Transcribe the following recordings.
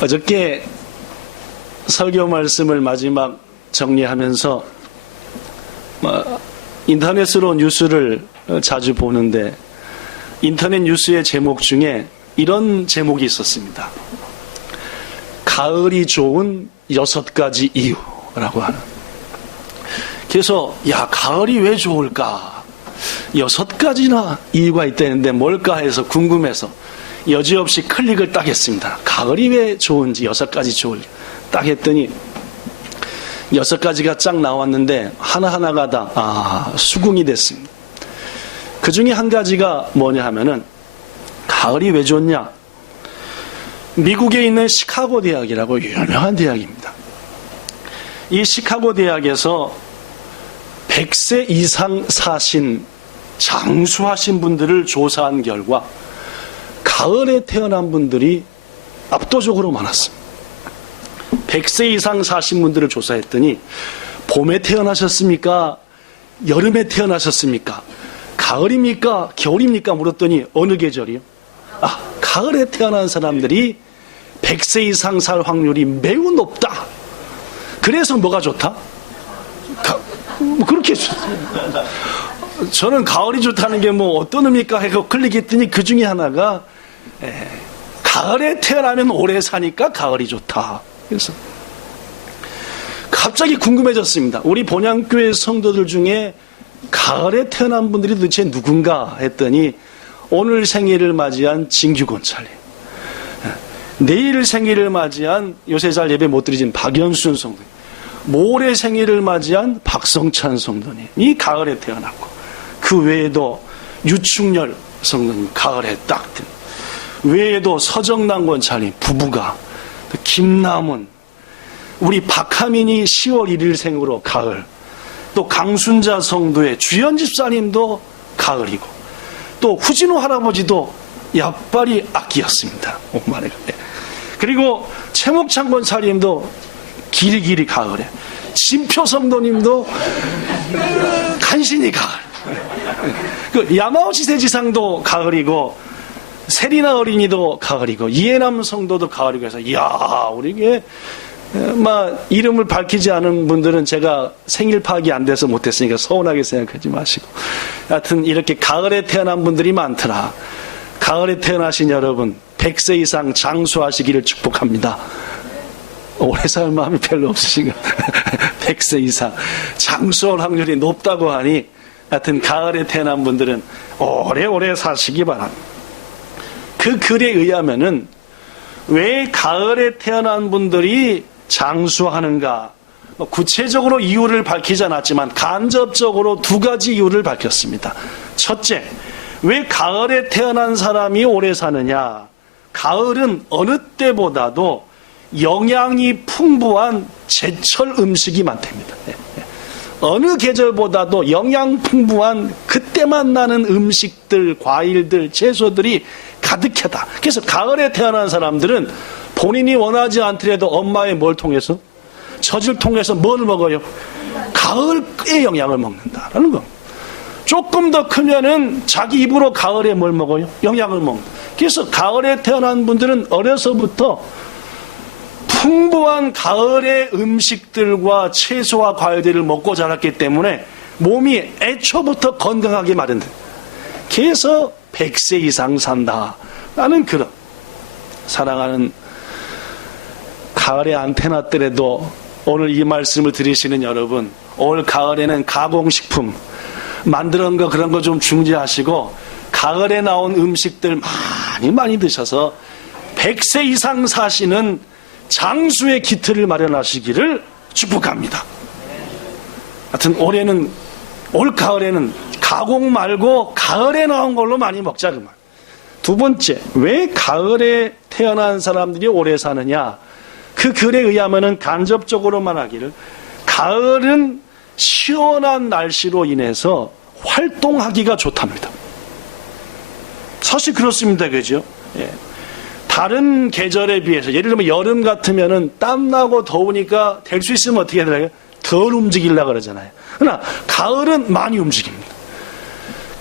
어저께 설교 말씀을 마지막 정리하면서 인터넷으로 뉴스를 자주 보는데 인터넷 뉴스의 제목 중에 이런 제목이 있었습니다. 가을이 좋은 6가지 이유라고 하는. 그래서 가을이 왜 좋을까? 6가지나 이유가 있다는데 뭘까 해서 궁금해서 여지없이 클릭을 딱 했습니다. 가을이 왜 좋은지 6가지 좋을 딱 했더니 6가지가 쫙 나왔는데 하나하나가 다 수긍이 됐습니다. 그 중에 한 가지가 뭐냐 하면은 가을이 왜 좋냐? 미국에 있는 시카고 대학이라고 유명한 대학입니다. 이 시카고 대학에서 100세 이상 사신 장수하신 분들을 조사한 결과 가을에 태어난 분들이 압도적으로 많았습니다. 100세 이상 사신 분들을 조사했더니 봄에 태어나셨습니까? 여름에 태어나셨습니까? 가을입니까? 겨울입니까? 물었더니 어느 계절이요? 가을에 태어난 사람들이 100세 이상 살 확률이 매우 높다. 그래서 뭐가 좋다? 그렇게 저는 가을이 좋다는 게 어떤 의미일까 해서 클릭했더니 그 중에 하나가 가을에 태어나면 오래 사니까 가을이 좋다. 그래서 갑자기 궁금해졌습니다. 우리 본향교회 성도들 중에 가을에 태어난 분들이 도대체 누군가 했더니 오늘 생일을 맞이한 진규곤찰님, 내일 생일을 맞이한 요새 잘 예배 못 드리진 박연순 성도님, 모레 생일을 맞이한 박성찬 성도님이 가을에 태어났고, 그 외에도 유충렬 성도님 가을에 딱 외에도 서정남 권찰님 부부가, 김남은, 우리 박하민이 10월 1일 생으로 가을, 또 강순자 성도의 주연 집사님도 가을이고, 또 후진호 할아버지도 약발이 악기였습니다. 그리고 최목창 권사님도 길이길이 가을에, 진표 성도님도 간신히 가을, 야마오시 세지상도 가을이고, 세리나 어린이도 가을이고, 이해남 성도도 가을이고 해서 우리 이게 이름을 밝히지 않은 분들은 제가 생일 파악이 안 돼서 못했으니까 서운하게 생각하지 마시고, 하여튼 이렇게 가을에 태어난 분들이 많더라. 가을에 태어나신 여러분 100세 이상 장수하시기를 축복합니다. 오래 살 마음이 별로 없으신가? 100세 이상 장수할 확률이 높다고 하니 하여튼 가을에 태어난 분들은 오래오래 사시기 바랍니다. 그 글에 의하면은 왜 가을에 태어난 분들이 장수하는가, 구체적으로 이유를 밝히지 않았지만 간접적으로 2가지 이유를 밝혔습니다. 첫째, 왜 가을에 태어난 사람이 오래 사느냐? 가을은 어느 때보다도 영양이 풍부한 제철 음식이 많답니다. 어느 계절보다도 영양 풍부한 그때만 나는 음식들, 과일들, 채소들이 가득하다. 그래서 가을에 태어난 사람들은 본인이 원하지 않더라도 엄마의 뭘 통해서? 젖을 통해서 뭘 먹어요? 가을의 영양을 먹는다라는 겁니다. 조금 더 크면은 자기 입으로 가을에 뭘 먹어요? 영양을 먹는다. 그래서 가을에 태어난 분들은 어려서부터 풍부한 가을의 음식들과 채소와 과일들을 먹고 자랐기 때문에 몸이 애초부터 건강하게 마련돼. 그래서 100세 이상 산다라는 그런. 사랑하는 가을에 안 태어났더라도 오늘 이 말씀을 들으시는 여러분, 올 가을에는 가공식품 만드는 거 그런 거 좀 중지하시고 가을에 나온 음식들 많이 드셔서 100세 이상 사시는 장수의 기틀을 마련하시기를 축복합니다. 하여튼 올 가을에는 가공 말고 가을에 나온 걸로 많이 먹자 그 말. 2번째, 왜 가을에 태어난 사람들이 오래 사느냐? 그 글에 의하면은 간접적으로 말하기를 가을은 시원한 날씨로 인해서 활동하기가 좋답니다. 사실 그렇습니다. 그죠? 다른 계절에 비해서, 예를 들면 여름 같으면은 땀나고 더우니까 될 수 있으면 어떻게 하더라고요? 덜 움직이려고 그러잖아요. 그러나 가을은 많이 움직입니다.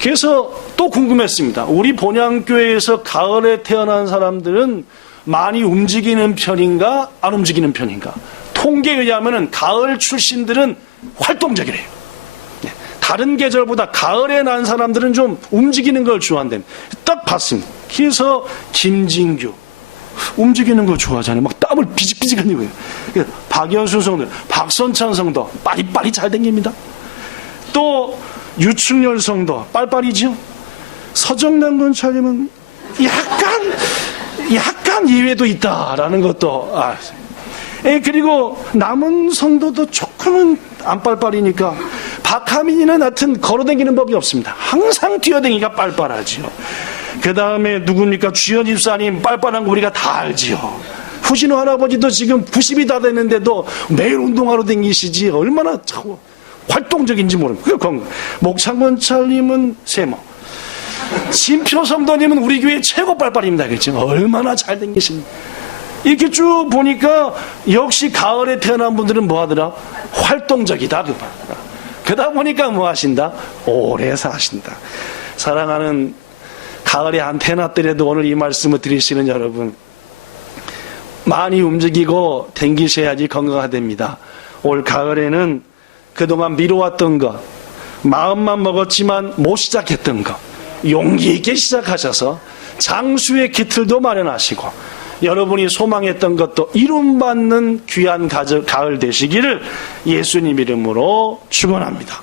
그래서 또 궁금했습니다. 우리 본향교회에서 가을에 태어난 사람들은 많이 움직이는 편인가 안 움직이는 편인가? 통계에 의하면 가을 출신들은 활동적이래요. 다른 계절보다 가을에 난 사람들은 좀 움직이는 걸 좋아한대. 딱 봤습니다. 그래서 김진규 움직이는 거 좋아하잖아요. 막 땀을 비직비직 흘리고요. 박연수 성도, 박선찬 성도 빠리빠리 잘 댕깁니다. 또 유충렬 성도 빨빨이죠. 서정남 권사님은 약간 예외도 있다라는 것도 그리고 남은 성도도 조금은 안 빨빨이니까 박하민이는 하여튼 걸어다니는 법이 없습니다. 항상 뛰어다니기가 빨빨하지요. 그 다음에 누굽니까? 주연 집사님 빨빨한 거 우리가 다 알지요. 후진호 할아버지도 지금 90이 다 됐는데도 매일 운동하러 다니시지 얼마나 활동적인지 모릅니다. 목창권찰님은 세모, 진표 성도님은 우리 교회 최고 빨빨입니다. 그렇죠? 얼마나 잘 다니십니까? 이렇게 쭉 보니까 역시 가을에 태어난 분들은 뭐 하더라? 활동적이다. 그러다 보니까 뭐 하신다? 오래 사신다. 사랑하는 가을에 안 태어났더라도 오늘 이 말씀을 들으시는 여러분, 많이 움직이고 댕기셔야지 건강하답니다. 올 가을에는 그동안 미뤄왔던 것, 마음만 먹었지만 못 시작했던 것 용기 있게 시작하셔서 장수의 기틀도 마련하시고 여러분이 소망했던 것도 이룸받는 귀한 가을 되시기를 예수님 이름으로 축원합니다.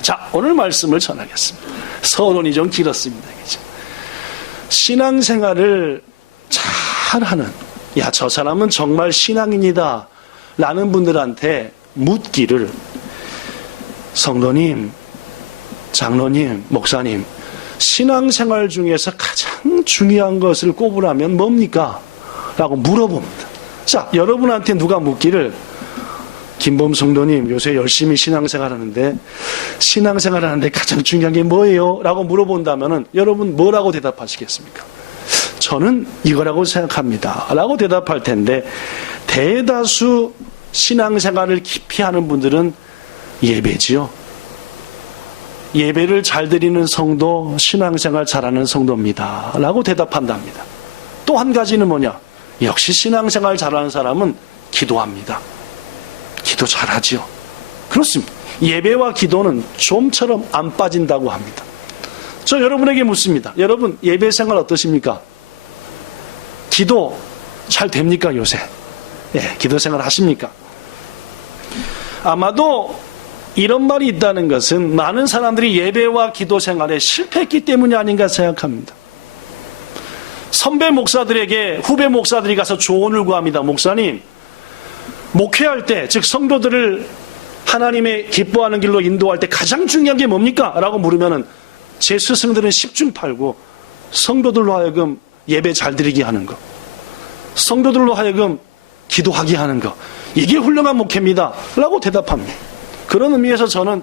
자, 오늘 말씀을 전하겠습니다. 서론이 좀 길었습니다. 그죠? 신앙생활을 잘하는, 야, 저 사람은 정말 신앙인이다 라는 분들한테 묻기를, 성도님, 장로님, 목사님, 신앙생활 중에서 가장 중요한 것을 꼽으라면 뭡니까? 라고 물어봅니다. 자, 여러분한테 누가 묻기를, 김범 성도님 요새 열심히 신앙생활 하는데 신앙생활 하는데 가장 중요한 게 뭐예요? 라고 물어본다면 여러분 뭐라고 대답하시겠습니까? 저는 이거라고 생각합니다 라고 대답할 텐데, 대다수 신앙생활을 깊이 하는 분들은 예배지요. 예배를 잘 드리는 성도, 신앙생활 잘하는 성도입니다 라고 대답한답니다. 또 한 가지는 뭐냐? 역시 신앙생활 잘하는 사람은 기도합니다. 기도 잘하지요. 그렇습니다. 예배와 기도는 좀처럼 안 빠진다고 합니다. 저 여러분에게 묻습니다. 여러분 예배생활 어떠십니까? 기도 잘 됩니까 요새? 예, 기도생활 하십니까? 아마도 이런 말이 있다는 것은 많은 사람들이 예배와 기도 생활에 실패했기 때문이 아닌가 생각합니다. 선배 목사들에게 후배 목사들이 가서 조언을 구합니다. 목사님, 목회할 때, 즉 성도들을 하나님의 기뻐하는 길로 인도할 때 가장 중요한 게 뭡니까? 라고 물으면은 제 스승들은 10중 8구 성도들로 하여금 예배 잘 드리게 하는 것, 성도들로 하여금 기도하게 하는 것, 이게 훌륭한 목회입니다 라고 대답합니다. 그런 의미에서 저는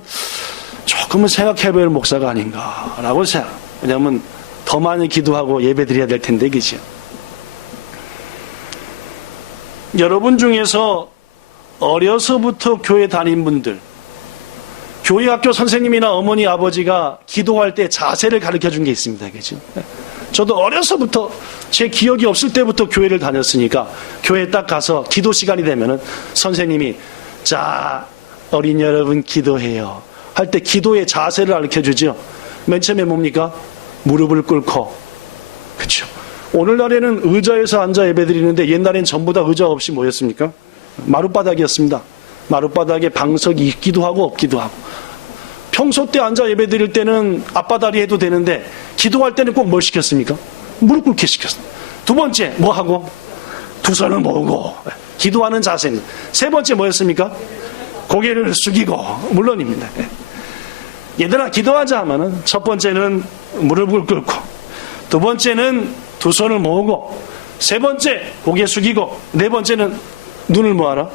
조금은 생각해볼 목사가 아닌가라고 생각합니다. 왜냐하면 더 많이 기도하고 예배 드려야 될 텐데, 그죠? 여러분 중에서 어려서부터 교회 다닌 분들, 교회 학교 선생님이나 어머니 아버지가 기도할 때 자세를 가르쳐 준 게 있습니다. 그죠? 저도 어려서부터 제 기억이 없을 때부터 교회를 다녔으니까 교회에 딱 가서 기도 시간이 되면은 선생님이, 자, 어린 여러분 기도해요 할 때 기도의 자세를 가르쳐 주죠. 맨 처음에 뭡니까? 무릎을 꿇고. 그렇죠? 오늘날에는 의자에서 앉아 예배드리는데 옛날엔 전부 다 의자 없이 뭐였습니까? 마룻바닥이었습니다. 마룻바닥에 방석이 있기도 하고 없기도 하고. 평소 때 앉아 예배드릴 때는 앞바다리 해도 되는데 기도할 때는 꼭 뭘 시켰습니까? 무릎 꿇게 시켰습니다. 두 번째 뭐 하고? 두 손을 모으고 기도하는 자세는. 세 번째 뭐였습니까? 고개를 숙이고. 물론입니다. 얘들아 기도하자 하면은 첫 번째는 무릎을 꿇고, 두 번째는 두 손을 모으고, 세 번째 고개 숙이고, 네 번째는 눈을 뭐하라?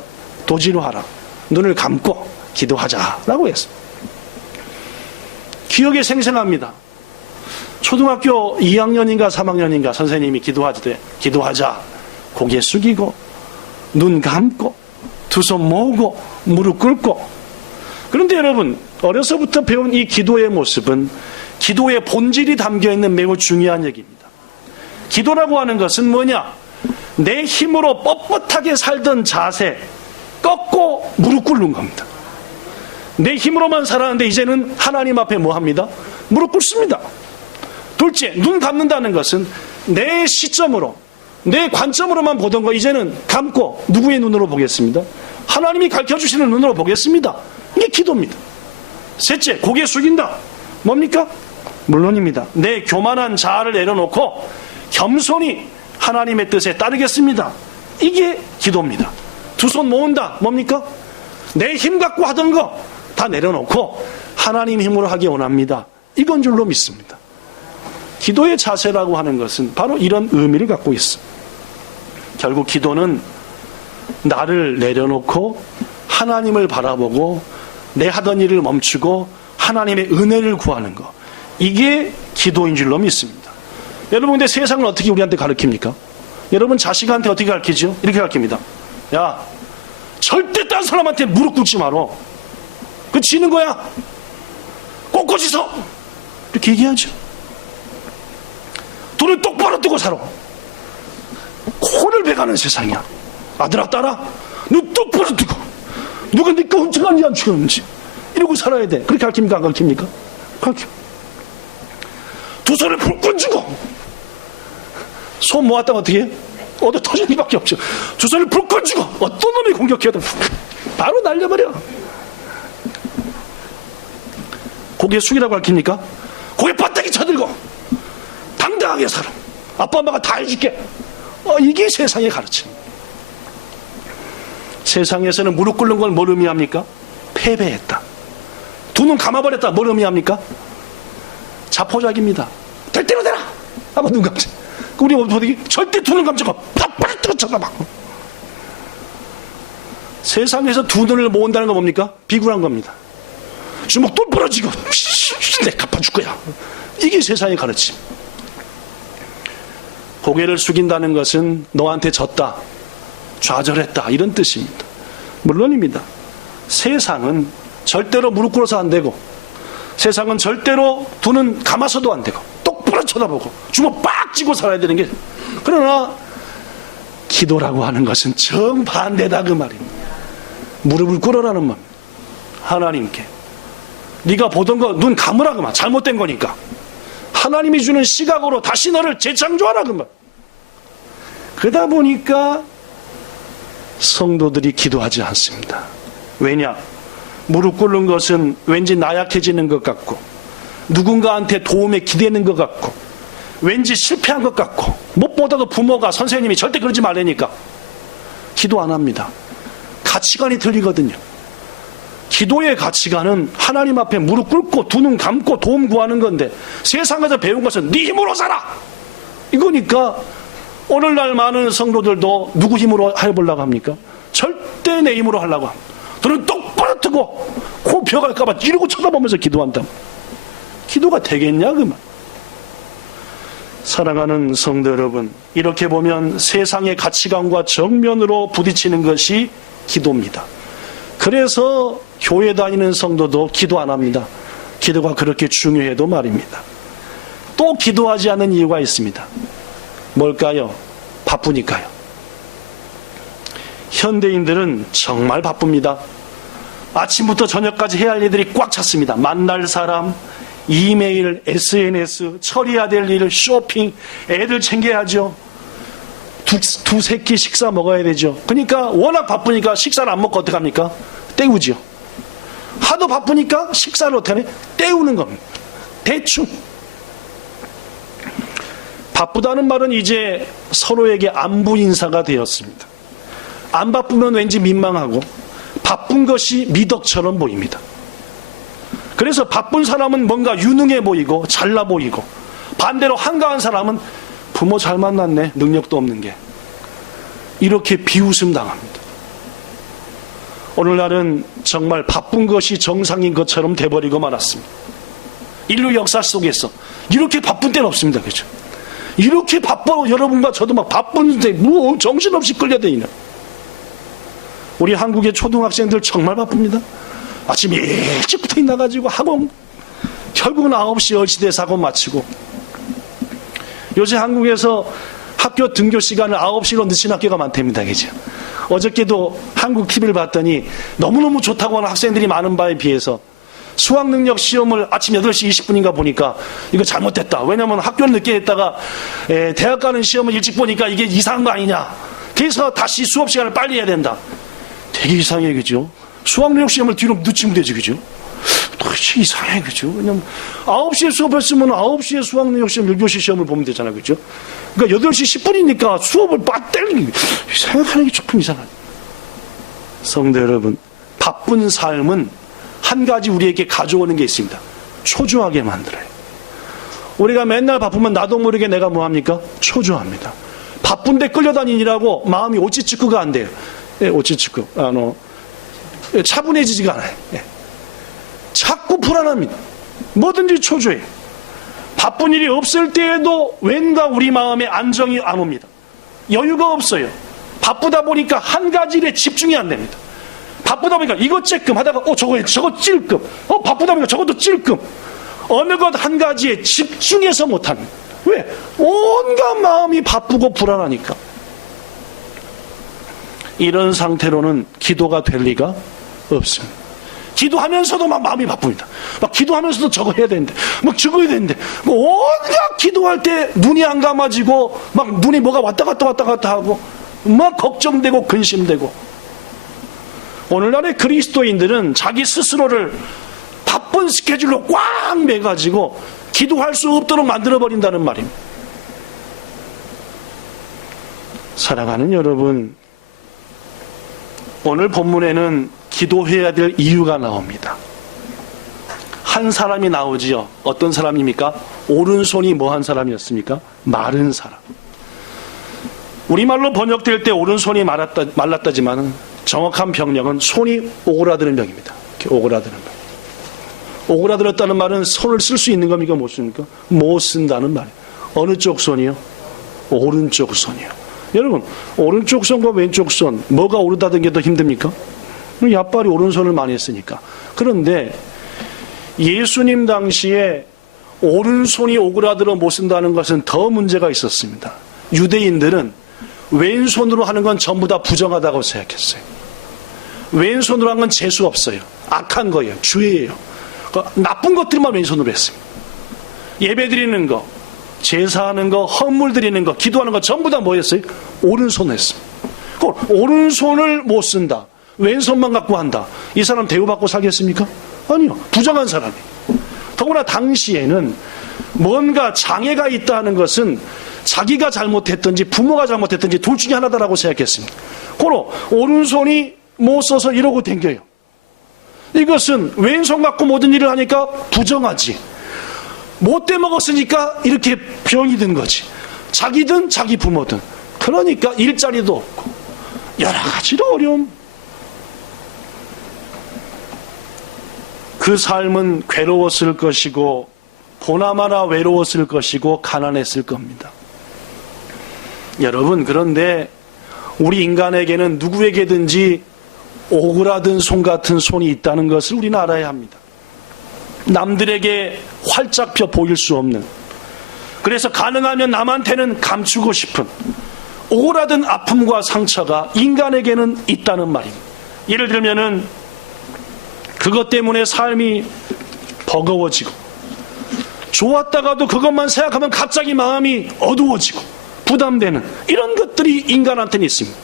도지로 하라. 눈을 감고 기도하자라고 했습니다. 기억에 생생합니다. 초등학교 2학년인가 3학년인가 선생님이 기도하자. 고개 숙이고 눈 감고 두 손 모으고 무릎 꿇고. 그런데 여러분, 어려서부터 배운 이 기도의 모습은 기도의 본질이 담겨있는 매우 중요한 얘기입니다. 기도라고 하는 것은 뭐냐? 내 힘으로 뻣뻣하게 살던 자세 꺾고 무릎 꿇는 겁니다. 내 힘으로만 살았는데 이제는 하나님 앞에 뭐 합니다? 무릎 꿇습니다. 둘째, 눈 감는다는 것은 내 시점으로, 내 관점으로만 보던 거 이제는 감고 누구의 눈으로 보겠습니다? 하나님이 가르쳐주시는 눈으로 보겠습니다. 이게 기도입니다. 셋째, 고개 숙인다. 뭡니까? 물론입니다. 내 교만한 자아를 내려놓고 겸손히 하나님의 뜻에 따르겠습니다. 이게 기도입니다. 두 손 모은다. 뭡니까? 내 힘 갖고 하던 거 다 내려놓고 하나님 힘으로 하기 원합니다. 이건 줄로 믿습니다. 기도의 자세라고 하는 것은 바로 이런 의미를 갖고 있습니다. 결국 기도는 나를 내려놓고 하나님을 바라보고 내 하던 일을 멈추고 하나님의 은혜를 구하는 것. 이게 기도인 줄로 믿습니다. 여러분, 근데 세상은 어떻게 우리한테 가르칩니까? 여러분 자식한테 어떻게 가르치죠? 이렇게 가르칩니다. 야, 절대 딴 사람한테 무릎 꿇지 마라. 그 지는 거야. 꼿꼿이 서. 이렇게 얘기하죠. 돈을 똑바로 뜨고 살아. 코를 베가는 세상이야. 아들아, 딸아, 눈 똑바로 뜨고 누가 네 거 훔쳐갔는지 안 죽였는지 이러고 살아야 돼. 그렇게 가르칩니까? 안 가르칩니까? 가르쳐. 두 손을 불끈 쥐고 손 모았다가 어떻게 해? 얻어 터질 리밖에 없죠. 두 손을 불끈 쥐고 어떤 놈이 공격해도 바로 날려버려. 고개 숙이라고 가르칩니까? 고개 바닥에 쳐들고 당당하게 살아. 아빠 엄마가 다 해줄게. 이게 세상의 가르침. 세상에서는 무릎 꿇는 걸 뭘 의미합니까? 패배했다. 두 눈 감아버렸다. 뭘 의미합니까? 자포자기입니다. 될 대로 되라. 한번 눈 감지. 우리 어떻게 절대 두 눈 감지 마. 빡빡 뜨고 쳐다봐. 세상에서 두 눈을 모은다는 건 뭡니까? 비굴한 겁니다. 주먹 똘 부러지고 내 갚아줄 거야. 이게 세상의 가르침. 고개를 숙인다는 것은 너한테 졌다, 좌절했다, 이런 뜻입니다. 물론입니다. 세상은 절대로 무릎 꿇어서 안 되고, 세상은 절대로 두 눈 감아서도 안 되고, 똑바로 쳐다보고 주먹 빡 쥐고 살아야 되는 게, 그러나 기도라고 하는 것은 정반대다 그 말입니다. 무릎을 꿇으라는 말. 하나님께 네가 보던 거 눈 감으라 그 말. 잘못된 거니까 하나님이 주는 시각으로 다시 너를 재창조하라 그 말. 그러다 보니까 성도들이 기도하지 않습니다. 왜냐? 무릎 꿇는 것은 왠지 나약해지는 것 같고, 누군가한테 도움에 기대는 것 같고, 왠지 실패한 것 같고, 무엇보다도 부모가, 선생님이 절대 그러지 말라니까 기도 안 합니다. 가치관이 틀리거든요. 기도의 가치관은 하나님 앞에 무릎 꿇고 두 눈 감고 도움 구하는 건데, 세상에서 배운 것은 네 힘으로 살아 이거니까 오늘날 많은 성도들도 누구 힘으로 해보려고 합니까? 절대 내 힘으로 하려고 합니다. 눈을 똑바로 뜨고 코 벼갈까봐 이러고 쳐다보면서 기도한다. 기도가 되겠냐 그 말. 사랑하는 성도 여러분, 이렇게 보면 세상의 가치관과 정면으로 부딪히는 것이 기도입니다. 그래서 교회 다니는 성도도 기도 안 합니다. 기도가 그렇게 중요해도 말입니다. 또 기도하지 않는 이유가 있습니다. 뭘까요? 바쁘니까요. 현대인들은 정말 바쁩니다. 아침부터 저녁까지 해야 할 일들이 꽉 찼습니다. 만날 사람, 이메일, SNS, 처리해야 될 일, 쇼핑, 애들 챙겨야죠. 두세 끼 식사 먹어야 되죠. 그러니까 워낙 바쁘니까 식사를 안 먹고 어떡합니까? 때우죠. 하도 바쁘니까 식사를 어떻게 하냐? 때우는 겁니다. 대충. 바쁘다는 말은 이제 서로에게 안부 인사가 되었습니다. 안 바쁘면 왠지 민망하고, 바쁜 것이 미덕처럼 보입니다. 그래서 바쁜 사람은 뭔가 유능해 보이고 잘나 보이고, 반대로 한가한 사람은 부모 잘 만났네, 능력도 없는 게, 이렇게 비웃음 당합니다. 오늘날은 정말 바쁜 것이 정상인 것처럼 돼버리고 말았습니다. 인류 역사 속에서 이렇게 바쁜 때는 없습니다. 그죠? 이렇게 바빠, 여러분과 저도 막 바쁜데 뭐 정신없이 끌려다니는. 우리 한국의 초등학생들 정말 바쁩니다. 아침 일찍부터 나가지고 학원, 결국은 9시, 10시 돼서 학원 마치고, 요새 한국에서 학교 등교 시간을 9시로 늦춘 학교가 많답니다. 그죠? 어저께도 한국 TV를 봤더니 너무너무 좋다고 하는 학생들이 많은 바에 비해서 수학능력 시험을 아침 8시 20분인가 보니까 이거 잘못됐다. 왜냐면 학교를 늦게 했다가 대학 가는 시험을 일찍 보니까 이게 이상한 거 아니냐. 그래서 다시 수업 시간을 빨리 해야 된다. 되게 이상해, 그죠? 수학능력 시험을 뒤로 늦추면 되지, 그죠? 도대체 이상해, 그죠? 왜냐면 9시에 수업했으면 9시에 수학능력 시험 1교시 시험을 보면 되잖아, 그죠? 그러니까 8시 10분이니까 수업을 빠뜨리는 생각하는 게 조금 이상하네. 성도 여러분, 바쁜 삶은 한 가지 우리에게 가져오는 게 있습니다. 초조하게 만들어요. 우리가 맨날 바쁘면 나도 모르게 내가 뭐합니까? 초조합니다. 바쁜데 끌려다니느라고 마음이 오치츠쿠가 안 돼요. 예, 오치츠쿠. 차분해지지가 않아요. 예. 자꾸 불안합니다. 뭐든지 초조해요. 바쁜 일이 없을 때에도 왠가 우리 마음에 안정이 안 옵니다. 여유가 없어요. 바쁘다 보니까 한 가지 일에 집중이 안 됩니다. 바쁘다 보니까 이것 찔끔 하다가 저거 찔끔, 바쁘다 보니까 저것도 찔끔, 어느 것 한 가지에 집중해서 못합니다. 왜? 온갖 마음이 바쁘고 불안하니까. 이런 상태로는 기도가 될 리가 없습니다. 기도하면서도 막 마음이 바쁩니다. 막 기도하면서도 저거 해야 되는데, 막 저거 해야 되는데, 온갖 기도할 때 눈이 안 감아지고, 막 눈이 뭐가 왔다 갔다 하고, 막 걱정되고 근심되고. 오늘날의 그리스도인들은 자기 스스로를 바쁜 스케줄로 꽉 매가지고 기도할 수 없도록 만들어버린다는 말입니다. 사랑하는 여러분, 오늘 본문에는 기도해야 될 이유가 나옵니다. 한 사람이 나오지요. 어떤 사람입니까? 오른손이 뭐한 사람이었습니까? 마른 사람. 우리말로 번역될 때 오른손이 말랐다지만 정확한 병력은 손이 오그라드는 병입니다. 오그라드는 병. 오그라들었다는 말은 손을 쓸 수 있는 겁니까? 못 씁니까? 못 쓴다는 말이에요. 어느 쪽 손이요? 오른쪽 손이요. 여러분, 오른쪽 손과 왼쪽 손, 뭐가 오르다든 게 더 힘듭니까? 약발이 오른손을 많이 했으니까. 그런데 예수님 당시에 오른손이 오그라들어 못 쓴다는 것은 더 문제가 있었습니다. 유대인들은 왼손으로 하는 건 전부 다 부정하다고 생각했어요. 왼손으로 하는 건 재수 없어요. 악한 거예요. 죄예요. 나쁜 것들만 왼손으로 했습니다. 예배 드리는 거, 제사하는 거, 헌물 드리는 거, 기도하는 거 전부 다 뭐였어요? 오른손으로 했습니다. 오른손을 못 쓴다. 왼손만 갖고 한다. 이 사람 대우받고 살겠습니까? 아니요. 부정한 사람이에요. 더구나 당시에는 뭔가 장애가 있다는 것은 자기가 잘못했든지 부모가 잘못했든지 둘 중에 하나다라고 생각했습니다. 고로 오른손이 못 써서 이러고 댕겨요. 이것은 왼손 갖고 모든 일을 하니까 부정하지. 못돼 먹었으니까 이렇게 병이 든 거지. 자기든 자기 부모든. 그러니까 일자리도 없고 여러 가지로 어려움. 그 삶은 괴로웠을 것이고 보나마나 외로웠을 것이고 가난했을 겁니다. 여러분, 그런데 우리 인간에게는 누구에게든지 오그라든 손 같은 손이 있다는 것을 우리는 알아야 합니다. 남들에게 활짝 펴 보일 수 없는, 그래서 가능하면 남한테는 감추고 싶은 오그라든 아픔과 상처가 인간에게는 있다는 말입니다. 예를 들면은 그것 때문에 삶이 버거워지고, 좋았다가도 그것만 생각하면 갑자기 마음이 어두워지고 부담되는 이런 것들이 인간한테는 있습니다.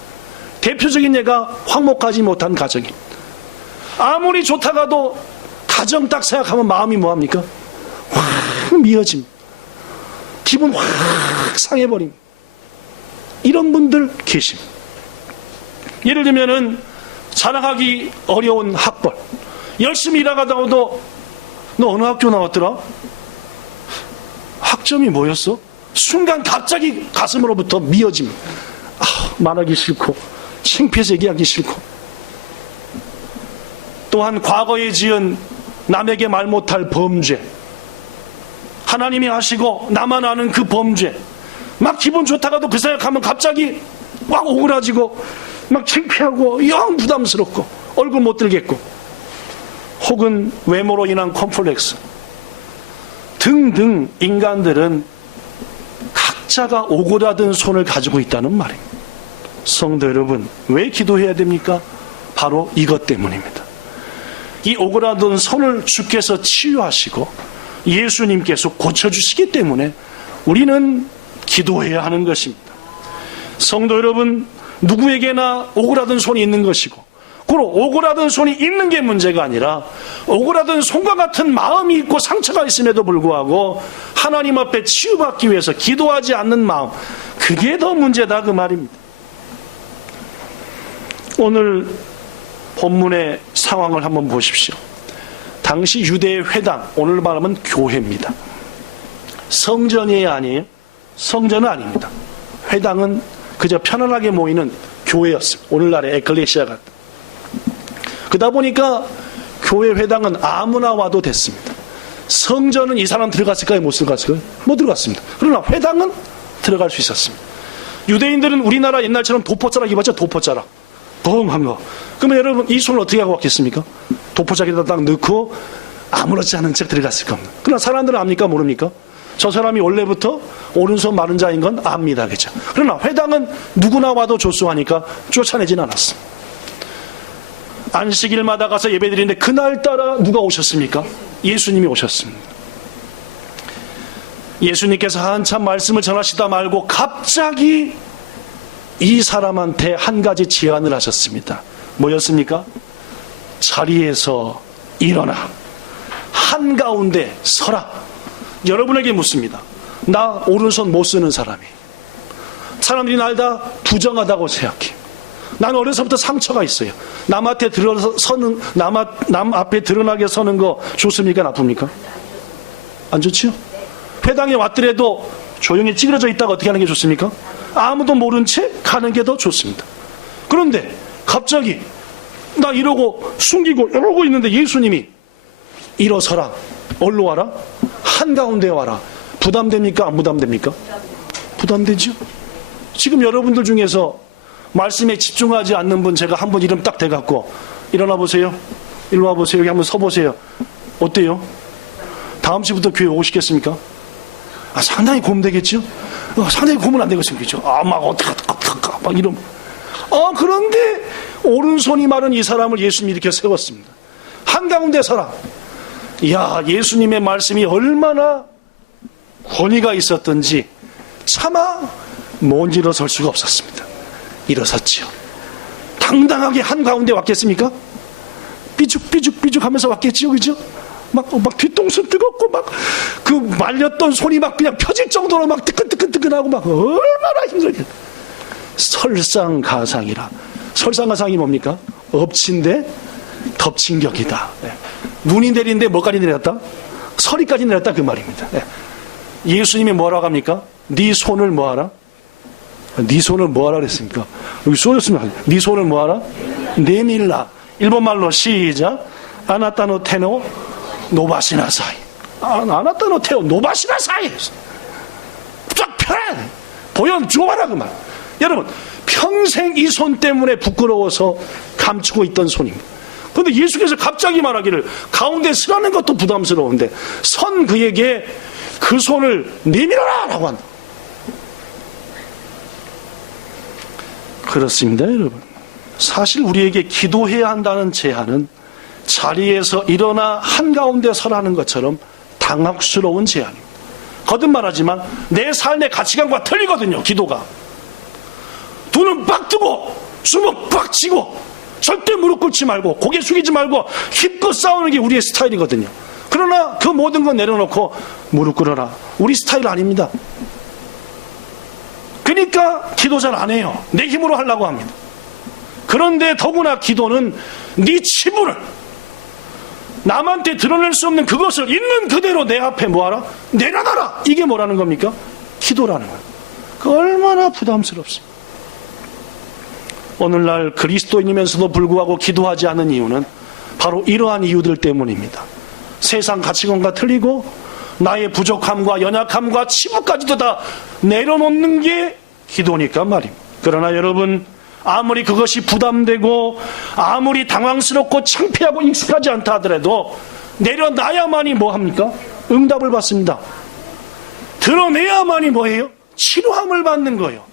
대표적인 예가 화목하지 못한 가정입니다. 아무리 좋다가도 가정 딱 생각하면 마음이 뭐합니까? 확 미어집니다. 기분 확 상해버립니다. 이런 분들 계십니다. 예를 들면은 자랑하기 어려운 학벌, 열심히 일하다가도 너 어느 학교 나왔더라? 학점이 뭐였어? 순간 갑자기 가슴으로부터 미어집니다. 말하기 싫고 창피해서 얘기하기 싫고, 또한 과거에 지은 남에게 말 못할 범죄, 하나님이 하시고 나만 아는 그 범죄, 막 기분 좋다가도 그 생각하면 갑자기 막 오그라지고 막 창피하고 영 부담스럽고 얼굴 못 들겠고, 혹은 외모로 인한 콤플렉스 등등, 인간들은 각자가 오고라든 손을 가지고 있다는 말입니다. 성도 여러분, 왜 기도해야 됩니까? 바로 이것 때문입니다. 이 오고라든 손을 주께서 치유하시고 예수님께서 고쳐주시기 때문에 우리는 기도해야 하는 것입니다. 성도 여러분, 누구에게나 오고라든 손이 있는 것이고, 그리고 오고라든 손이 있는 게 문제가 아니라 오고라든 손과 같은 마음이 있고 상처가 있음에도 불구하고 하나님 앞에 치유받기 위해서 기도하지 않는 마음, 그게 더 문제다 그 말입니다. 오늘 본문의 상황을 한번 보십시오. 당시 유대의 회당, 오늘 말하면 교회입니다. 성전이 아니에요. 성전은 아닙니다. 회당은 그저 편안하게 모이는 교회였습니다. 오늘날의 에클레시아 같은. 그러다 보니까 교회 회당은 아무나 와도 됐습니다. 성전은 이 사람 들어갔을까요? 못 들어갔을까요? 못 들어갔습니다. 그러나 회당은 들어갈 수 있었습니다. 유대인들은 우리나라 옛날처럼 도포자락 입었죠. 도포자락. 벙한 거. 그러면 여러분 이 손을 어떻게 하고 왔겠습니까? 도포자락에다 딱 넣고 아무렇지 않은 척 들어갔을 겁니다. 그러나 사람들은 압니까? 모릅니까? 저 사람이 원래부터 오른손 마른 자인 건 압니다. 그죠? 그러나 회당은 누구나 와도 조수하니까 쫓아내진 않았습니다. 안식일마다 가서 예배드리는데 그날따라 누가 오셨습니까? 예수님이 오셨습니다. 예수님께서 한참 말씀을 전하시다 말고 갑자기 이 사람한테 한 가지 제안을 하셨습니다. 뭐였습니까? 자리에서 일어나 한가운데 서라. 여러분에게 묻습니다. 나 오른손 못 쓰는 사람이, 사람들이 날 다 부정하다고 생각해. 난 어려서부터 상처가 있어요. 남 앞에 남 앞에 드러나게 서는 거 좋습니까? 나쁩니까? 안 좋지요? 회당에 왔더라도 조용히 찌그러져 있다가 어떻게 하는 게 좋습니까? 아무도 모른 채 가는 게 더 좋습니다. 그런데 갑자기 나 이러고 숨기고 이러고 있는데 예수님이 일어서라, 얼로 와라, 한가운데 와라. 부담됩니까? 안 부담됩니까? 부담되죠. 지금 여러분들 중에서 말씀에 집중하지 않는 분, 제가 한 분 이름 딱 대갖고 일어나 보세요, 일로 와보세요, 여기 한번 서보세요. 어때요? 다음 주부터 교회 오시겠습니까? 상당히 고민되겠죠? 상당히 고민 안 되겠죠? 막 어떡하 막 이런. 그런데 오른손이 마른 이 사람을 예수님이 이렇게 세웠습니다. 한가운데 서라. 이야, 예수님의 말씀이 얼마나 권위가 있었던지 차마 못 일어설 수가 없었습니다. 일어섰지요. 당당하게 한가운데 왔겠습니까? 삐죽삐죽 하면서 왔겠지요. 그죠? 막 뒤통수 뜨겁고 막 그 말렸던 손이 막 그냥 펴질 정도로 막 뜨끈뜨끈하고 막 얼마나 힘들게. 설상가상이라. 설상가상이 뭡니까? 엎친데 덮친 격이다. 눈이 내리는데 뭐까지 내렸다? 서리까지 내렸다 그 말입니다. 예수님이 뭐라고 합니까? 네 손을 뭐하라? 네 손을 뭐하라 그랬습니까? 여기 쏘였으면 네 손을 뭐하라? 내밀라. 일본말로 시작. 아나타노 테노 노바시나사이. 아나타노 테노 노바시나사이. 쫙 펴라. 보여줘봐라 그 말. 여러분, 평생 이 손 때문에 부끄러워서 감추고 있던 손입니다. 그런데 예수께서 갑자기 말하기를 가운데 서라는 것도 부담스러운데 선 그에게 그 손을 내밀어라 라고 한다. 그렇습니다, 여러분. 사실 우리에게 기도해야 한다는 제안은 자리에서 일어나 한가운데 서라는 것처럼 당혹스러운 제안입니다. 거듭 말하지만 내 삶의 가치관과 틀리거든요. 기도가. 눈은 빡 뜨고 주먹 빡 쥐고 절대 무릎 꿇지 말고 고개 숙이지 말고 힘껏 싸우는 게 우리의 스타일이거든요. 그러나 그 모든 건 내려놓고 무릎 꿇어라. 우리 스타일 아닙니다. 그러니까 기도 잘 안 해요. 내 힘으로 하려고 합니다. 그런데 더구나 기도는 네 치부를, 남한테 드러낼 수 없는 그것을 있는 그대로 내 앞에 뭐하라? 내려놔라. 이게 뭐라는 겁니까? 기도라는 거예요. 그 얼마나 부담스럽습니까? 오늘날 그리스도인이면서도 불구하고 기도하지 않는 이유는 바로 이러한 이유들 때문입니다. 세상 가치관과 틀리고 나의 부족함과 연약함과 치부까지도 다 내려놓는 게 기도니까 말입니다. 그러나 여러분, 아무리 그것이 부담되고 아무리 당황스럽고 창피하고 익숙하지 않다 하더라도 내려놔야만이 뭐합니까? 응답을 받습니다. 드러내야만이 뭐예요? 치료함을 받는 거예요.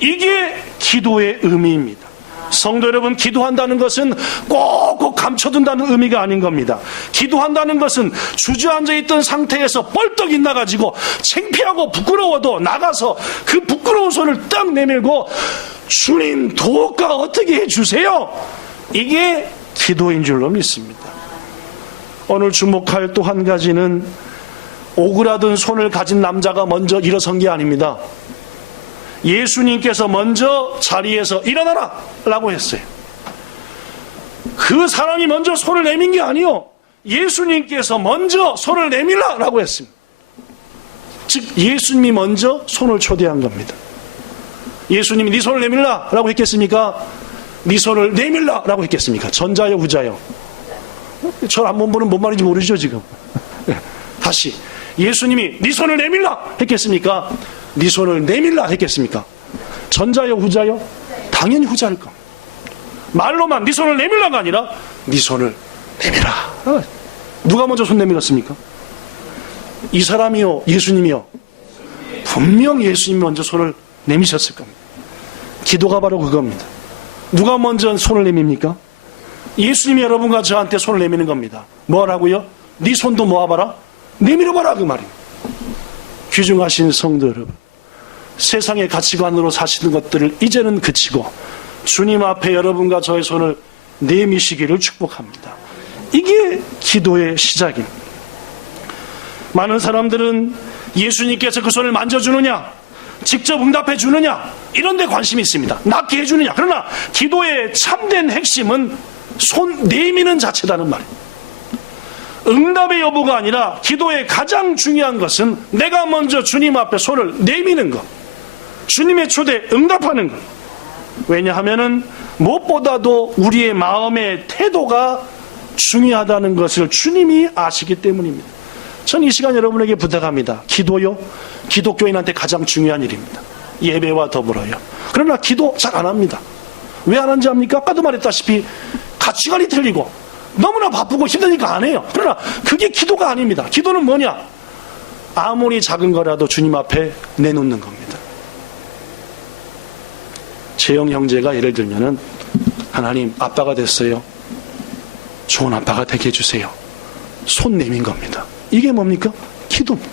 이게 기도의 의미입니다. 성도 여러분, 기도한다는 것은 꼭꼭 감춰둔다는 의미가 아닌 겁니다. 기도한다는 것은 주저앉아 있던 상태에서 뻘떡 있나가지고 창피하고 부끄러워도 나가서 그 부끄러운 손을 딱 내밀고 주님 도가 어떻게 해주세요. 이게 기도인 줄로 믿습니다. 오늘 주목할 또 한 가지는 오그라든 손을 가진 남자가 먼저 일어선 게 아닙니다. 예수님께서 먼저 자리에서 일어나라 라고 했어요. 그 사람이 먼저 손을 내민 게 아니요, 예수님께서 먼저 손을 내밀라 라고 했습니다. 즉 예수님이 먼저 손을 초대한 겁니다. 예수님이 네 손을 내밀라 라고 했겠습니까? 네 손을 내밀라 라고 했겠습니까? 전자요 후자요? 저를 한번 보는 뭔 말인지 모르죠 지금. 다시, 예수님이 네 손을 내밀라 했겠습니까? 네 손을 내밀라 했겠습니까? 전자요 후자요? 당연히 후자일 겁니다. 말로만 네 손을 내밀라가 아니라 네 손을 내밀라. 누가 먼저 손 내밀었습니까? 이 사람이요, 예수님이요? 분명 예수님이 먼저 손을 내미셨을 겁니다. 기도가 바로 그겁니다. 누가 먼저 손을 내밉니까? 예수님이 여러분과 저한테 손을 내미는 겁니다. 뭐라고요? 네 손도 모아봐라, 내밀어봐라, 그 말입니다. 귀중하신 성도 여러분, 세상의 가치관으로 사시는 것들을 이제는 그치고 주님 앞에 여러분과 저의 손을 내미시기를 축복합니다. 이게 기도의 시작입니다. 많은 사람들은 예수님께서 그 손을 만져주느냐, 직접 응답해 주느냐, 이런 데 관심이 있습니다. 낫게 해주느냐. 그러나 기도의 참된 핵심은 손 내미는 자체라는 말이에요. 응답의 여부가 아니라 기도의 가장 중요한 것은 내가 먼저 주님 앞에 손을 내미는 것, 주님의 초대에 응답하는 것. 왜냐하면 무엇보다도 우리의 마음의 태도가 중요하다는 것을 주님이 아시기 때문입니다. 전 이 시간 여러분에게 부탁합니다. 기도요, 기독교인한테 가장 중요한 일입니다. 예배와 더불어요. 그러나 기도 잘 안 합니다. 왜 안 하는지 압니까? 아까도 말했다시피 가치관이 틀리고 너무나 바쁘고 힘드니까 안 해요. 그러나 그게 기도가 아닙니다. 기도는 뭐냐? 아무리 작은 거라도 주님 앞에 내놓는 겁니다. 재영 형제가 예를 들면은, 하나님 아빠가 됐어요. 좋은 아빠가 되게 해주세요. 손 내민 겁니다. 이게 뭡니까? 기도입니다.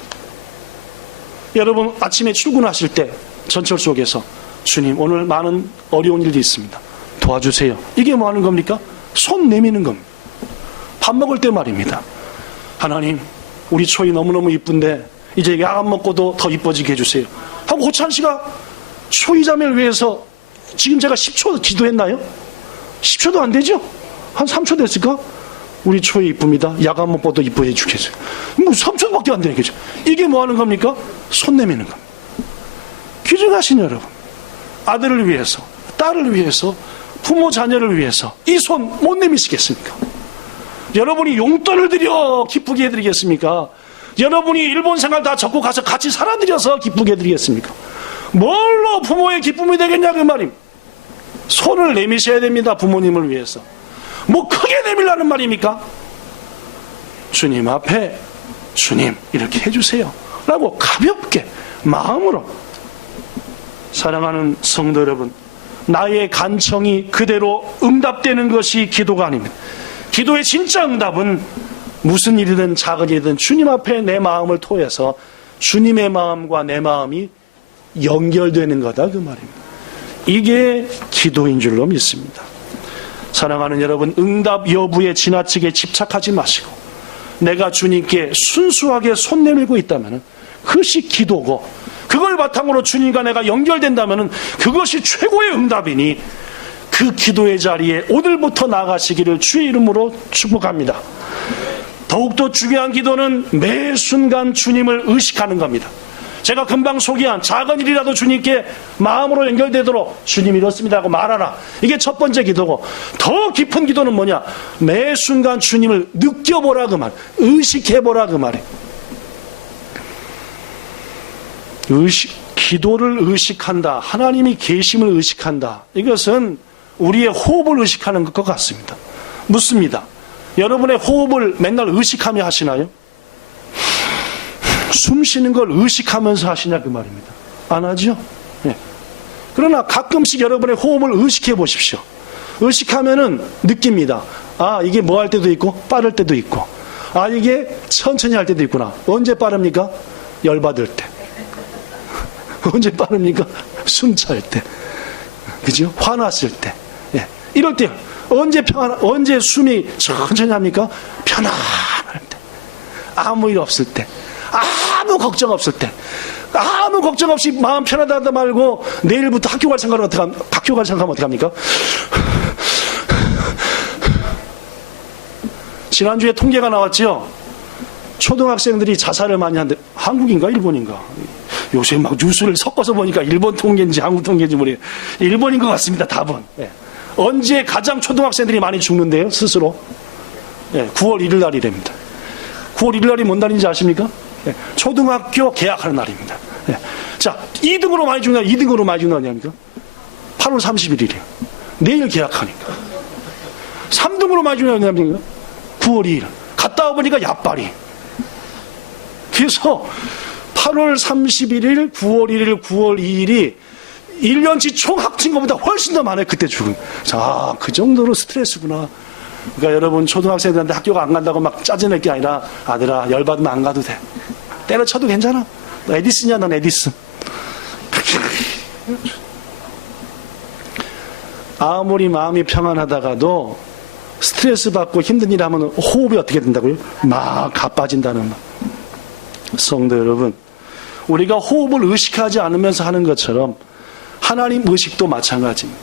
여러분 아침에 출근하실 때 전철 속에서 주님 오늘 많은 어려운 일도 있습니다. 도와주세요. 이게 뭐 하는 겁니까? 손 내미는 겁니다. 밥 먹을 때 말입니다. 하나님 우리 초이 너무너무 이쁜데 이제 약 안 먹고도 더 이뻐지게 해주세요 하고 호찬 씨가 초이 자매를 위해서 지금 제가 10초 기도했나요? 10초도 안 되죠? 한 3초 됐을까? 우리 초이 이쁩니다. 약 안 먹고도 이뻐해 주겠어요. 뭐 3초밖에 안 되는 거죠. 이게 뭐 하는 겁니까? 손 내미는 겁니다. 귀중하신 여러분, 아들을 위해서, 딸을 위해서, 부모 자녀를 위해서 이 손 못 내미시겠습니까? 여러분이 용돈을 들여 기쁘게 해드리겠습니까? 여러분이 일본 생활 다 접고 가서 같이 살아드려서 기쁘게 해드리겠습니까? 뭘로 부모의 기쁨이 되겠냐 그 말입니다. 손을 내미셔야 됩니다. 부모님을 위해서. 뭐 크게 내밀라는 말입니까? 주님 앞에 주님 이렇게 해주세요 라고 가볍게 마음으로. 사랑하는 성도 여러분, 나의 간청이 그대로 응답되는 것이 기도가 아닙니다. 기도의 진짜 응답은 무슨 일이든 작은 일이든 주님 앞에 내 마음을 토해서 주님의 마음과 내 마음이 연결되는 거다 그 말입니다. 이게 기도인 줄로 믿습니다. 사랑하는 여러분, 응답 여부에 지나치게 집착하지 마시고 내가 주님께 순수하게 손 내밀고 있다면 그것이 기도고, 그걸 바탕으로 주님과 내가 연결된다면 그것이 최고의 응답이니 그 기도의 자리에 오늘부터 나가시기를 주의 이름으로 축복합니다. 더욱더 중요한 기도는 매 순간 주님을 의식하는 겁니다. 제가 금방 소개한 작은 일이라도 주님께 마음으로 연결되도록 주님 이렇습니다 하고 말하라. 이게 첫 번째 기도고, 더 깊은 기도는 뭐냐? 매 순간 주님을 느껴보라 그 말, 의식해보라 그 말이에요. 기도를 의식한다, 하나님이 계심을 의식한다, 이것은 우리의 호흡을 의식하는 것과 같습니다. 묻습니다. 여러분의 호흡을 맨날 의식하며 하시나요? 숨 쉬는 걸 의식하면서 하시냐 그 말입니다. 안 하죠? 예. 그러나 가끔씩 여러분의 호흡을 의식해 보십시오. 의식하면은 느낍니다. 아, 이게 뭐 할 때도 있고 빠를 때도 있고, 아, 이게 천천히 할 때도 있구나. 언제 빠릅니까? 열받을 때. 언제 빠릅니까? 숨찰 때. 그죠? 화났을 때. 예. 이럴 때 언제 숨이 천천히 합니까? 편안할 때. 아무 일 없을 때. 아무 걱정 없을 때. 아무 걱정 없이 마음 편하다 말고 내일부터 학교 갈 생각하면 어떡합니까? 지난주에 통계가 나왔죠. 초등학생들이 자살을 많이 한대. 한국인가 일본인가? 요새 막 뉴스를 섞어서 보니까 일본 통계인지 한국 통계인지 모르겠어요. 일본인 것 같습니다. 답은. 예. 언제 가장 초등학생들이 많이 죽는데요? 스스로. 예. 9월 1일 날이랍니다. 9월 1일 날이 뭔 날인지 아십니까? 예. 초등학교 개학하는 날입니다. 예. 자, 2등으로 많이 죽는 날, 2등으로 많이 죽는 날이니까 8월 31일이에요. 내일 개학하니까. 3등으로 많이 죽는 날이니까 9월 2일. 갔다 와보니까 야빨이. 그래서 8월 31일, 9월 1일, 9월 2일이 1년치 총 합친 것보다 훨씬 더 많아요. 그때 죽음. 자, 그 정도로 스트레스구나. 그러니까 여러분, 초등학생들한테 학교가 안 간다고 막 짜증낼 게 아니라, 아들아, 열받으면 안 가도 돼. 때려쳐도 괜찮아. 너 에디슨이야, 넌 에디슨. 아무리 마음이 평안하다가도 스트레스 받고 힘든 일 하면 호흡이 어떻게 된다고요? 막 가빠진다는 말. 성도 여러분, 우리가 호흡을 의식하지 않으면서 하는 것처럼 하나님 의식도 마찬가지입니다.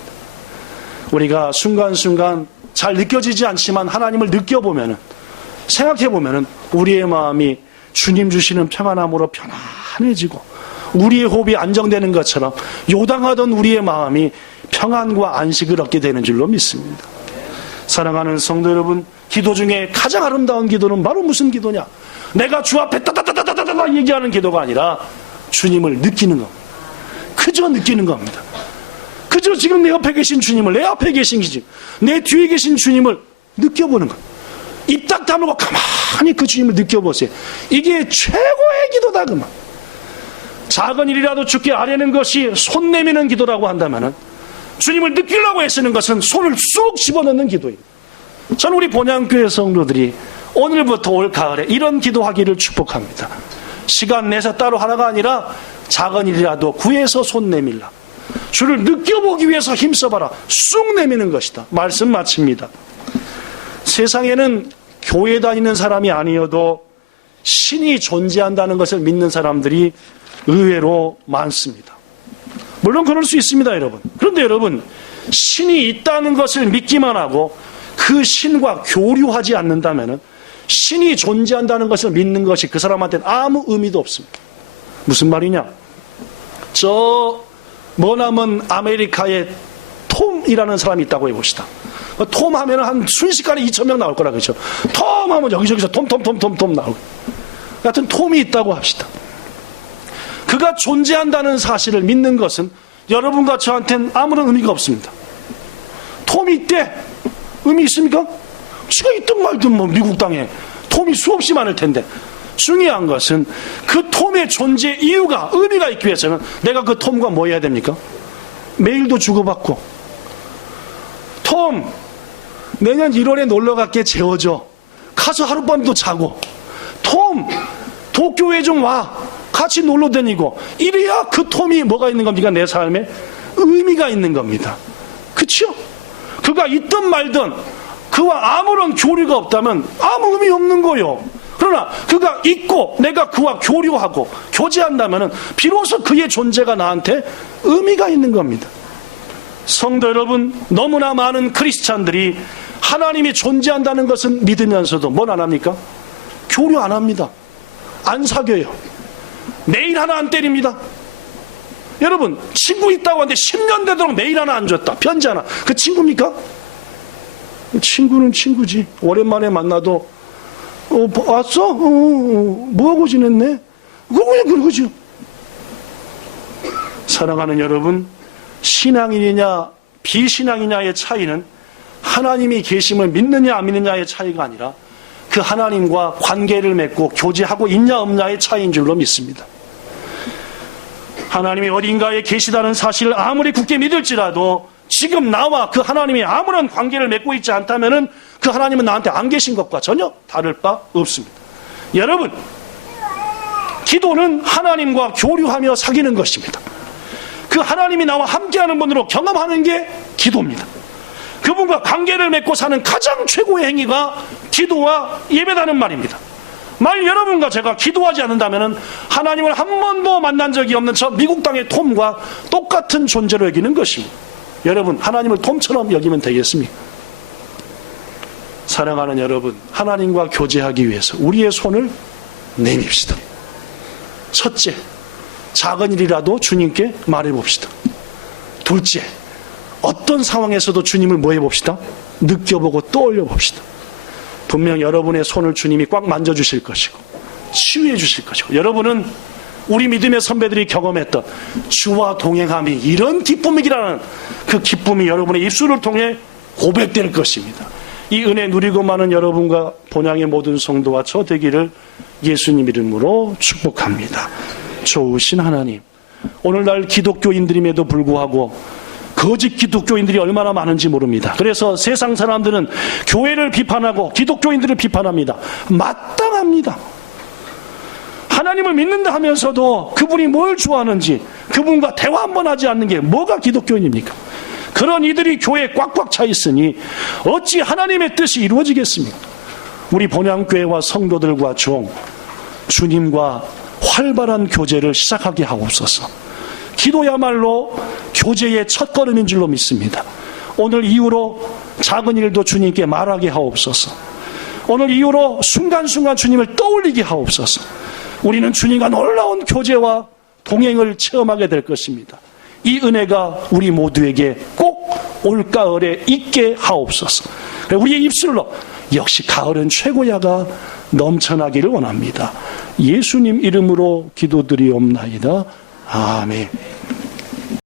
우리가 순간순간 잘 느껴지지 않지만 하나님을 느껴보면은, 생각해보면은 우리의 마음이 주님 주시는 평안함으로 편안해지고 우리의 호흡이 안정되는 것처럼 요당하던 우리의 마음이 평안과 안식을 얻게 되는 줄로 믿습니다. 사랑하는 성도 여러분, 기도 중에 가장 아름다운 기도는 바로 무슨 기도냐? 내가 주 앞에 따다다다다다다 얘기하는 기도가 아니라 주님을 느끼는 겁니다. 그저 느끼는 겁니다. 그저 지금 내 옆에 계신 주님을, 내 앞에 계신 주님, 내 뒤에 계신 주님을 느껴보는 것. 입 딱 다물고 가만히 그 주님을 느껴보세요. 이게 최고의 기도다 그 말. 작은 일이라도 주께 아뢰는 것이 손 내미는 기도라고 한다면 주님을 느끼려고 애쓰는 것은 손을 쑥 집어넣는 기도예요. 저는 우리 본향교회 성도들이 오늘부터 올 가을에 이런 기도하기를 축복합니다. 시간 내서 따로 하나가 아니라 작은 일이라도 구해서 손 내밀라. 주를 느껴보기 위해서 힘써봐라. 쑥 내미는 것이다. 말씀 마칩니다. 세상에는 교회 다니는 사람이 아니어도 신이 존재한다는 것을 믿는 사람들이 의외로 많습니다. 물론 그럴 수 있습니다, 여러분. 그런데 여러분, 신이 있다는 것을 믿기만 하고 그 신과 교류하지 않는다면 신이 존재한다는 것을 믿는 것이 그 사람한테는 아무 의미도 없습니다. 무슨 말이냐? 저 머나먼 아메리카에 톰이라는 사람이 있다고 해봅시다. 톰 하면 한 순식간에 2,000명 나올 거라 그러죠. 톰 하면 여기저기서 톰 나오고. 같은 톰이 있다고 합시다. 그가 존재한다는 사실을 믿는 것은 여러분과 저한테는 아무런 의미가 없습니다. 톰이 있대. 의미 있습니까? 지가 있든 말든 뭐 미국 땅에 톰이 수없이 많을 텐데, 중요한 것은 그 톰의 존재 이유가, 의미가 있기 위해서는 내가 그 톰과 뭐 해야 됩니까? 메일도 주고받고, 톰 내년 1월에 놀러갈게 재워줘. 가서 하룻밤도 자고, 톰 도쿄에 좀 와. 같이 놀러 다니고. 이래야 그 톰이 뭐가 있는 겁니까? 내 삶에 의미가 있는 겁니다. 그렇죠? 그가 있든 말든 그와 아무런 교류가 없다면 아무 의미 없는 거요. 그러나 그가 있고 내가 그와 교류하고 교제한다면 비로소 그의 존재가 나한테 의미가 있는 겁니다. 성도 여러분, 너무나 많은 크리스찬들이 하나님이 존재한다는 것은 믿으면서도 뭘 안 합니까? 교류 안 합니다. 안 사귀어요. 메일 하나 안 때립니다. 여러분, 친구 있다고 하는데 10년 되도록 메일 하나 안 줬다. 편지 하나. 그 친구입니까? 친구는 친구지. 오랜만에 만나도 왔어? 뭐하고 지냈네? 그냥 그러죠. 사랑하는 여러분, 신앙인이냐 비신앙이냐의 차이는 하나님이 계심을 믿느냐 안 믿느냐의 차이가 아니라 그 하나님과 관계를 맺고 교제하고 있냐 없냐의 차이인 줄로 믿습니다. 하나님이 어딘가에 계시다는 사실을 아무리 굳게 믿을지라도 지금 나와 그 하나님이 아무런 관계를 맺고 있지 않다면 그 하나님은 나한테 안 계신 것과 전혀 다를 바 없습니다. 여러분, 기도는 하나님과 교류하며 사귀는 것입니다. 그 하나님이 나와 함께하는 분으로 경험하는 게 기도입니다. 그분과 관계를 맺고 사는 가장 최고의 행위가 기도와 예배다는 말입니다. 만일 여러분과 제가 기도하지 않는다면 하나님을 한 번도 만난 적이 없는 저 미국 땅의 톰과 똑같은 존재로 여기는 것입니다. 여러분, 하나님을 톰처럼 여기면 되겠습니까? 사랑하는 여러분, 하나님과 교제하기 위해서 우리의 손을 내밉시다. 첫째, 작은 일이라도 주님께 말해봅시다. 둘째, 어떤 상황에서도 주님을 뭐 해봅시다? 느껴보고 떠올려 봅시다. 분명 여러분의 손을 주님이 꽉 만져주실 것이고 치유해 주실 것이고, 여러분은 우리 믿음의 선배들이 경험했던 주와 동행함이 이런 기쁨이라는 그 기쁨이 여러분의 입술을 통해 고백될 것입니다. 이 은혜 누리고 많은 여러분과 본향의 모든 성도와 저 되기를 예수님 이름으로 축복합니다. 좋으신 하나님, 오늘날 기독교인들임에도 불구하고 거짓 기독교인들이 얼마나 많은지 모릅니다. 그래서 세상 사람들은 교회를 비판하고 기독교인들을 비판합니다. 마땅합니다. 하나님을 믿는다 하면서도 그분이 뭘 좋아하는지 그분과 대화 한번 하지 않는 게 뭐가 기독교인입니까? 그런 이들이 교회에 꽉꽉 차 있으니 어찌 하나님의 뜻이 이루어지겠습니까? 우리 본향교회와 성도들과 주님과 활발한 교제를 시작하게 하옵소서. 기도야말로 교제의 첫걸음인 줄로 믿습니다. 오늘 이후로 작은 일도 주님께 말하게 하옵소서. 오늘 이후로 순간순간 주님을 떠올리게 하옵소서. 우리는 주님과 놀라운 교제와 동행을 체험하게 될 것입니다. 이 은혜가 우리 모두에게 꼭 올가을에 있게 하옵소서. 우리의 입술로 역시 가을은 최고야가 넘쳐나기를 원합니다. 예수님 이름으로 기도드리옵나이다. 아멘.